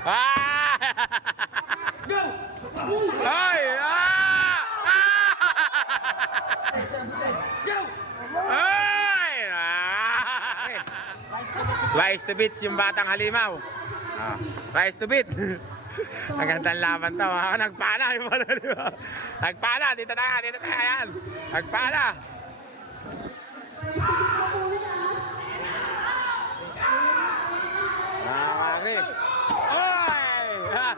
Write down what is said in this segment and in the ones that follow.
Ah! Ay! Ah! Ay! Ah! Twice to beat yung batang halimaw. Ah, twice to beat. Ang gandang laban to. Ah, nagpana yung batang halimaw. Nagpana. Dito tayo. Dito tayo. Ayan. Nagpana. Mari. Oy! Ah!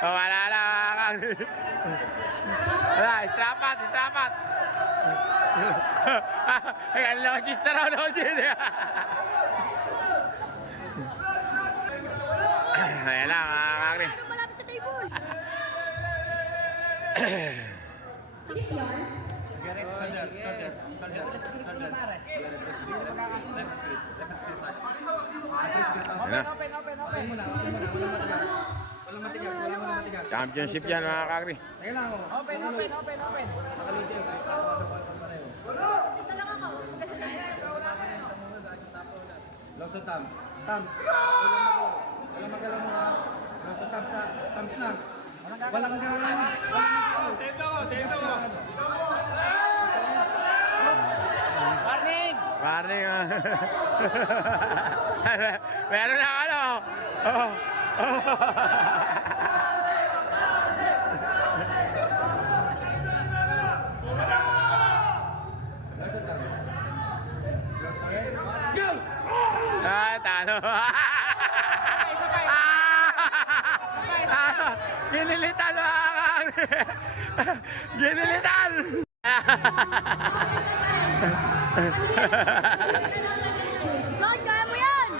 Oh, wala na. Wala, strapats, strapats. Ayan, logis na raw, logis. Ayan lang, mga kakri. Malapit sa table. Championship yan, mga kakri. Open. Dito lang ako. Loso Tams. Walang magalang mo na. Loso Tams na. Walang magalang. Warning. Meron na ano. Oh. Ah, talo. Ginilitan mo akang. Ginilitan. Lord, kaya mo yan!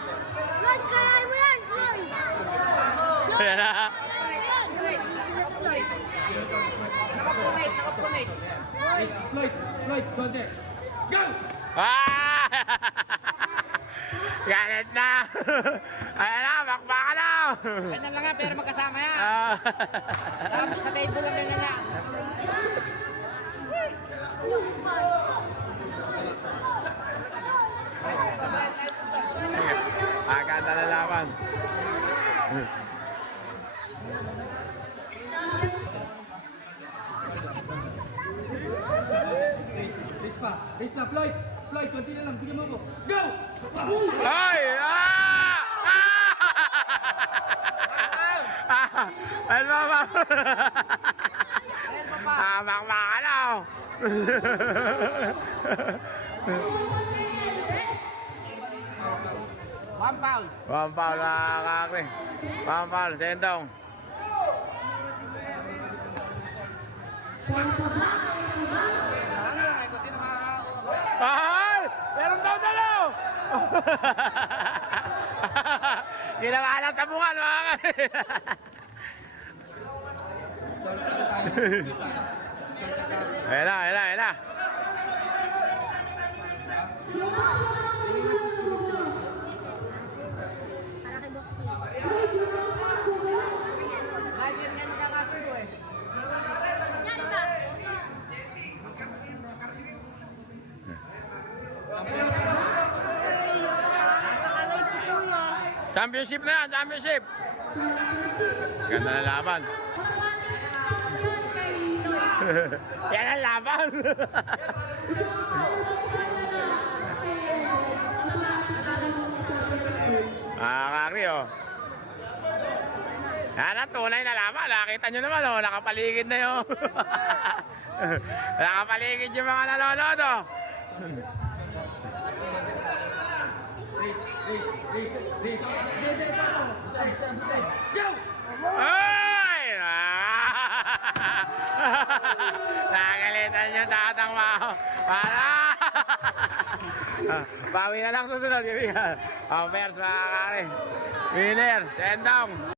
Lord, kaya mo yan! Lord! Ayan na. Floyd, konti. Go! Ah! Galit na. Ayan na, bakbaka na. Ganyan lang nga, pero magkasama yan. Ah. Sa table lang ganyan yan. Agad na laban. Race pa, Floyd, konti na lang, bigyan mo ako. Go! Ay! Ah! Ah! Ano ba? Ah, bakbaka na. One pound. One foul, mga kakri. One foul, sendong. Ay! Meron daw dalaw! Ginawa na sa bungal, mga kakri. Ayan na. Para kay Boss Phil. Lagi yan magkakasundo eh. Yan ka! Championship na yan, championship. Ganda na laban. Yan ang laban. Kakri, oh. Yan ang tunay na laban. Nakita nyo naman, oh. Nakapaligid na yun. Nakapaligid yung mga nanonood, oh. Ay! Nakalitan nyo tatang mao. Para! Bawi na lang susunod. Pairs, mga kakari. Winner, send down.